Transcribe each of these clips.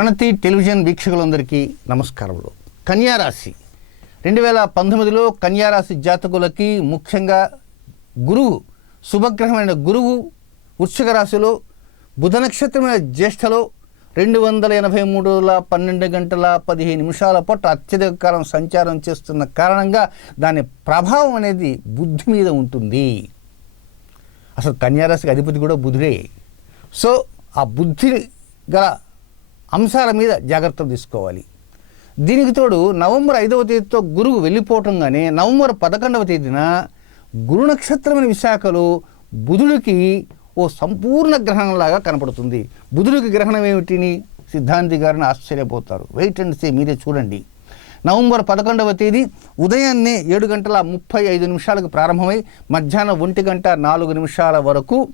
ప్రణతి television వీక్షకులందరికీ నమస్కారములు. కన్యారాశి. రెండు వేల పంతొమ్మిదిలో కన్యారాశి జాతకులకి ముఖ్యంగా గురువు శుభగ్రహమైన గురువు వృశ్చిక రాశిలో బుధ నక్షత్రమైన జ్యేష్ఠలో రెండు వందల ఎనభై మూడుల పన్నెండు గంటల పదిహేను నిమిషాల పాటు అత్యధిక కాలం సంచారం చేస్తున్న కారణంగా దాని ప్రభావం అనేది బుద్ధి మీద ఉంటుంది. అసలు కన్యారాశికి అధిపతి కూడా బుధుడే. సో ఆ బుద్ధి గల అంశాల మీద జాగ్రత్తలు తీసుకోవాలి. దీనికి తోడు నవంబర్ ఐదవ తేదీతో గురువు వెళ్ళిపోవటంగానే నవంబర్ పదకొండవ తేదీన గురు నక్షత్రమైన విశాఖలో బుధుడికి ఓ సంపూర్ణ గ్రహణంలాగా కనపడుతుంది. బుధుడికి గ్రహణం ఏమిటిని సిద్ధాంతి గారిని ఆశ్చర్యపోతారు. వెయిట్ అండ్ సే మీరే చూడండి. నవంబర్ పదకొండవ తేదీ ఉదయాన్నే ఏడు గంటల ముప్పై ఐదు నిమిషాలకు ప్రారంభమై మధ్యాహ్నం ఒంటి గంట నాలుగు నిమిషాల వరకు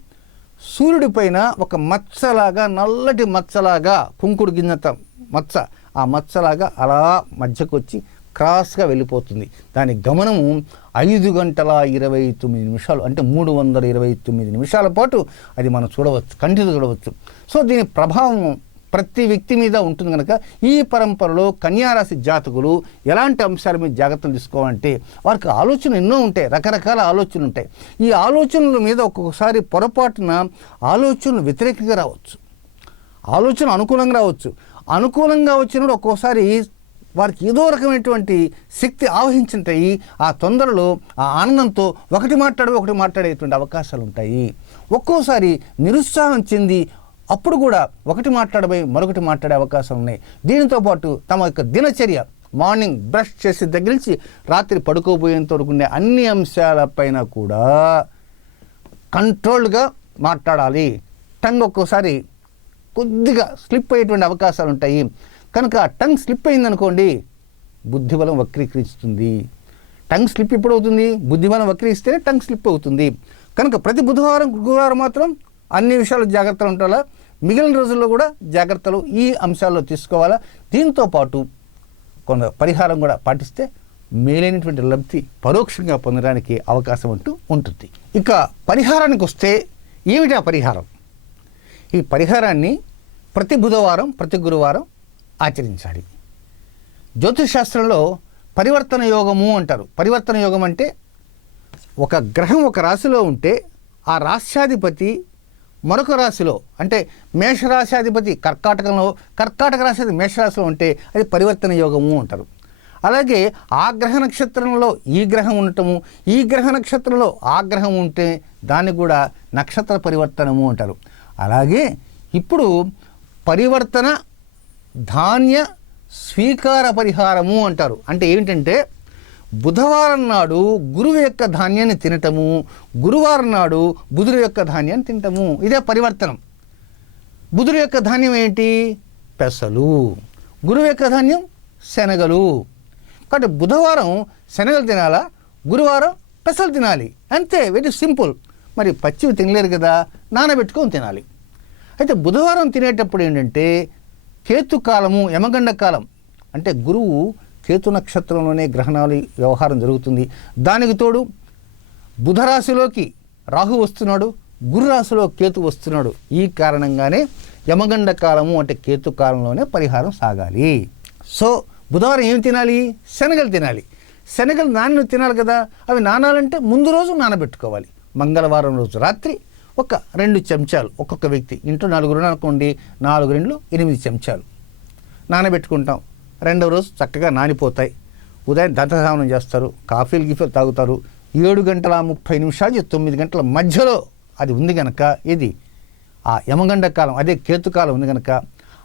సూర్యుడి పైన ఒక మచ్చలాగా నల్లటి మచ్చలాగా కుంకుడు గిన్నెత మచ్చ ఆ మచ్చలాగా అలా మధ్యకు వచ్చి క్రాస్గా వెళ్ళిపోతుంది. దాని గమనము ఐదు గంటల ఇరవై తొమ్మిది నిమిషాలు అంటే మూడు వందల ఇరవై తొమ్మిది నిమిషాల పాటు అది మనం చూడవచ్చు కంటితో చూడవచ్చు. సో దీని ప్రభావం ప్రతి వ్యక్తి మీద ఉంటుంది కనుక ఈ పరంపరలో కన్యారాశి జాతకులు ఎలాంటి అంశాల మీద జాగ్రత్తలు తీసుకోవాలంటే వారికి ఆలోచన ఎన్నో ఉంటాయి రకరకాల ఆలోచనలు ఉంటాయి. ఈ ఆలోచనల మీద ఒక్కొక్కసారి పొరపాటున ఆలోచనలు వ్యతిరేకంగా రావచ్చు. ఆలోచన అనుకూలంగా రావచ్చు. అనుకూలంగా వచ్చినప్పుడు ఒక్కోసారి వారికి ఏదో రకమైనటువంటి శక్తి ఆవహించుంటాయి. ఆ తొందరలో ఆ ఆనందంతో ఒకటి మాట్లాడి ఒకటి మాట్లాడేటువంటి అవకాశాలు ఉంటాయి. ఒక్కోసారి నిరుత్సాహం చెంది అప్పుడు కూడా ఒకటి మాట్లాడబోయి మరొకటి మాట్లాడే అవకాశం ఉన్నాయి. దీనితో పాటు తమ యొక్క దినచర్య మార్నింగ్ బ్రష్ చేసి దగ్గర నుంచి రాత్రి పడుకోబోయేంత వరకు ఉండే అన్ని అంశాలపైన కూడా కంట్రోల్డ్గా మాట్లాడాలి. టంగ్ ఒక్కోసారి కొద్దిగా స్లిప్ అయ్యేటువంటి అవకాశాలు ఉంటాయి. కనుక టంగ్ స్లిప్ అయిందనుకోండి బుద్ధిబలం వక్రీకరిస్తుంది. టంగ్ స్లిప్ ఎప్పుడు అవుతుంది బుద్ధిబలం వక్రీస్తేనే టంగ్ స్లిప్ అవుతుంది. కనుక ప్రతి బుధవారం గురువారం మాత్రం అన్ని విషయాలు జాగ్రత్తలు ఉండాలా? మిగిలిన రోజుల్లో కూడా జాగ్రత్తలు ఈ అంశాల్లో తీసుకోవాలా? దీంతో పాటు కొంత పరిహారం కూడా పాటిస్తే మేలైనటువంటి లబ్ధి పరోక్షంగా పొందడానికి అవకాశం అంటూ ఉంటుంది. ఇక పరిహారానికి వస్తే ఏమిటి ఆ పరిహారం? ఈ పరిహారాన్ని ప్రతి బుధవారం ప్రతి గురువారం ఆచరించాలి. జ్యోతిష్ శాస్త్రంలో పరివర్తన యోగము అంటారు. పరివర్తన యోగం అంటే ఒక గ్రహం ఒక రాశిలో ఉంటే ఆ రాశ్యాధిపతి మరొక రాశిలో అంటే మేషరాశాధిపతి కర్కాటకంలో కర్కాటక రాశి మేషరాశిలో ఉంటే అది పరివర్తన యోగము అంటారు. అలాగే ఆ గ్రహ నక్షత్రంలో ఈ గ్రహం ఉండటము ఈ గ్రహ నక్షత్రంలో ఆ గ్రహం ఉంటే దాన్ని కూడా నక్షత్ర పరివర్తనము అంటారు. అలాగే ఇప్పుడు పరివర్తన ధాన్య స్వీకార పరిహారము అంటారు. అంటే ఏమిటంటే బుధవారం నాడు గురువు యొక్క ధాన్యాన్ని తినటము గురువారం నాడు బుధుడు యొక్క ధాన్యాన్ని తినటము ఇదే పరివర్తనం. బుధుడు యొక్క ధాన్యం ఏంటి? పెసలు. గురువు యొక్క ధాన్యం శనగలు. కాబట్టి బుధవారం శనగలు తినాలా? గురువారం పెసలు తినాలి. అంతే వెరీ సింపుల్. మరి పచ్చివి తినలేరు కదా నానబెట్టుకొని తినాలి. అయితే బుధవారం తినేటప్పుడు ఏంటంటే కేతుకాలము యమగండ కాలం. అంటే గురువు కేతు నక్షత్రంలోనే గ్రహణాలు వ్యవహారం జరుగుతుంది. దానికి తోడు బుధరాశిలోకి రాహు వస్తున్నాడు గురు రాశిలో కేతు వస్తున్నాడు. ఈ కారణంగానే యమగండ కాలము అంటే కేతు కాలంలోనే పరిహారం సాగాలి. సో బుధవారం ఏం తినాలి? శనగలు తినాలి. శనగలు నానిన తినాలి కదా అవి నానాలంటే ముందు రోజు నానబెట్టుకోవాలి. మంగళవారం రోజు రాత్రి ఒక రెండు చెంచాలు ఒక్కొక్క వ్యక్తి ఇంట్లో నలుగురు అనుకోండి నాలుగు రెండు ఎనిమిది చెంచాలు నానబెట్టుకుంటాం. రెండవ రోజు చక్కగా నానిపోతాయి. ఉదయం దంతధావనం చేస్తారు కాఫీలు గిఫీలు తాగుతారు. ఏడు గంటల ముప్పై నిమిషాలు తొమ్మిది గంటల మధ్యలో అది ఉంది కనుక ఇది. ఆ యమగండ కాలం అదే కేతుకాలం ఉంది కనుక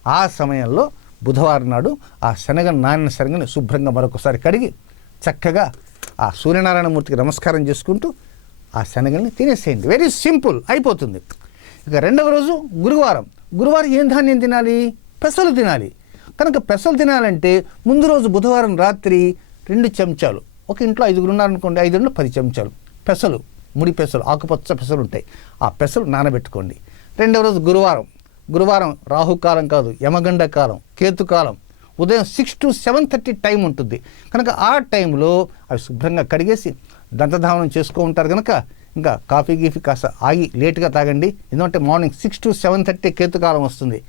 ఆ సమయంలో బుధవారం నాడు ఆ శనగను నానిన శనగని శుభ్రంగా మరొకసారి కడిగి చక్కగా ఆ సూర్యనారాయణమూర్తికి నమస్కారం చేసుకుంటూ ఆ శనగల్ని తినేసేయండి. వెరీ సింపుల్ అయిపోతుంది. ఇక రెండవ రోజు గురువారం. గురువారం ఏం ధాన్యం తినాలి? పెసలు తినాలి. కనుక పెసలు తినాలంటే ముందు రోజు బుధవారం రాత్రి రెండు చెంచాలు. ఒక ఇంట్లో ఐదుగురు ఉన్నారనుకోండి ఐదుగురు పది చెంచాలు. పెసలు ముడి పెసలు ఆకుపచ్చ పెసలు ఉంటాయి. ఆ పెసలు నానబెట్టుకోండి. రెండవ రోజు గురువారం. గురువారం రాహుకాలం కాదు యమగండ కాలం కేతుకాలం ఉదయం six to seven thirty time ఉంటుంది. కనుక ఆ టైంలో అవి శుభ్రంగా కడిగేసి దంతధావనం చేసుకో ఉంటారు కనుక ఇంకా కాఫీ గీఫీ కాస్త ఆగి లేట్గా తాగండి. ఎందుకంటే morning six to seven thirty కేతుకాలం వస్తుంది.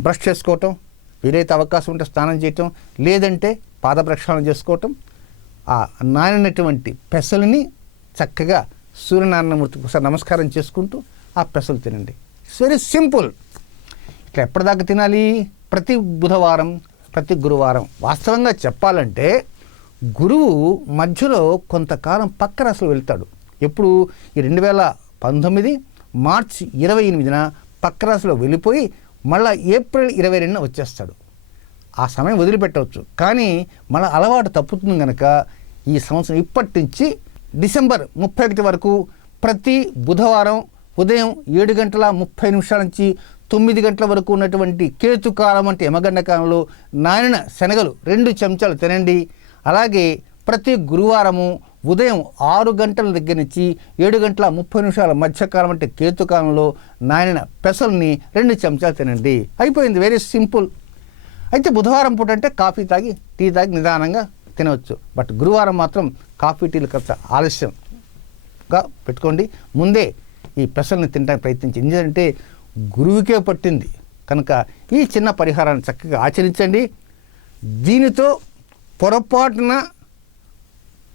బ్రష్ చేసుకోవటం వీలైతే అవకాశం ఉంటే స్నానం చేయటం లేదంటే పాద ప్రక్షాళన చేసుకోవటం ఆ నానినటువంటి పెసలని చక్కగా సూర్యనారాయణమూర్తికి ఒకసారి నమస్కారం చేసుకుంటూ ఆ పెసలు తినండి. ఇట్స్ వెరీ సింపుల్ ఇట్లా ఎప్పటిదాకా తినాలి? ప్రతి బుధవారం ప్రతి గురువారం. వాస్తవంగా చెప్పాలంటే గురువు మధ్యలో కొంతకాలం పక్కన అసలు వెళ్తాడు. ఎప్పుడు? ఈ రెండు వేల పంతొమ్మిది మార్చి ఇరవై ఎనిమిదిన పక్క రాశిలో వెళ్ళిపోయి మళ్ళీ ఏప్రిల్ ఇరవై రెండున వచ్చేస్తాడు. ఆ సమయం వదిలిపెట్టవచ్చు. కానీ మన అలవాటు తప్పుతుంది కనుక ఈ సంవత్సరం ఇప్పటి నుంచి డిసెంబర్ ముప్పై ఒకటి వరకు ప్రతి బుధవారం ఉదయం ఏడు గంటల ముప్పై నిమిషాల నుంచి తొమ్మిది గంటల వరకు ఉన్నటువంటి కేతుకాలం అంటే యమగండ కాలంలో నానిన శనగలు రెండు చెంచాలు తినండి. అలాగే ప్రతి గురువారము ఉదయం ఆరు గంటల దగ్గర నుంచి ఏడు గంటల ముప్పై నిమిషాల మధ్యకాలం అంటే కేతుకాలంలో నానిన పెసల్ని రెండు చెంచాలు తినండి. అయిపోయింది. వెరీ సింపుల్ అయితే బుధవారం పూట అంటే కాఫీ తాగి టీ తాగి నిదానంగా తినవచ్చు. బట్ గురువారం మాత్రం కాఫీ టీలు కాస్త ఆలస్యంగా పెట్టుకోండి. ముందే ఈ పెసల్ని తినడానికి ప్రయత్నించి ఎందుకంటే గురువుకే పట్టింది. కనుక ఈ చిన్న పరిహారాన్ని చక్కగా ఆచరించండి. దీనితో పొరపాటున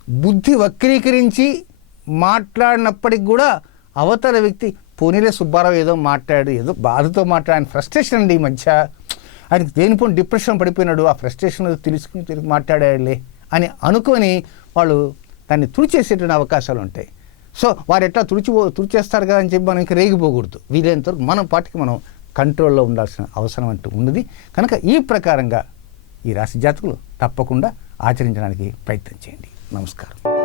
బుద్ధి వక్రీకరించి మాట్లాడినప్పటికి కూడా అవతల వ్యక్తి పోనీలే సుబ్బారావు ఏదో మాట్లాడు ఏదో బాధతో మాట్లాడిన ఫ్రస్ట్రేషన్ అండి ఈ మధ్య. ఆయనకి దేనిపోని డిప్రెషన్ పడిపోయినాడు ఆ ఫ్రస్ట్రేషన్ తెలుసుకుని తిరిగి మాట్లాడాడులే అని అనుకొని వాళ్ళు దాన్ని తుడిచేసేటువంటి అవకాశాలు ఉంటాయి. సో వారు ఎట్లా తుడిచిపో తుడిచేస్తారు కదా అని చెప్పి మనం ఇంకా రేగిపోకూడదు. వీలైనంతవరకు మనం పాటికి మనం కంట్రోల్లో ఉండాల్సిన అవసరం అంటూ ఉన్నది. కనుక ఈ ప్రకారంగా ఈ రాశి జాతకులు తప్పకుండా ఆచరించడానికి ప్రయత్నం చేయండి. నమస్కారం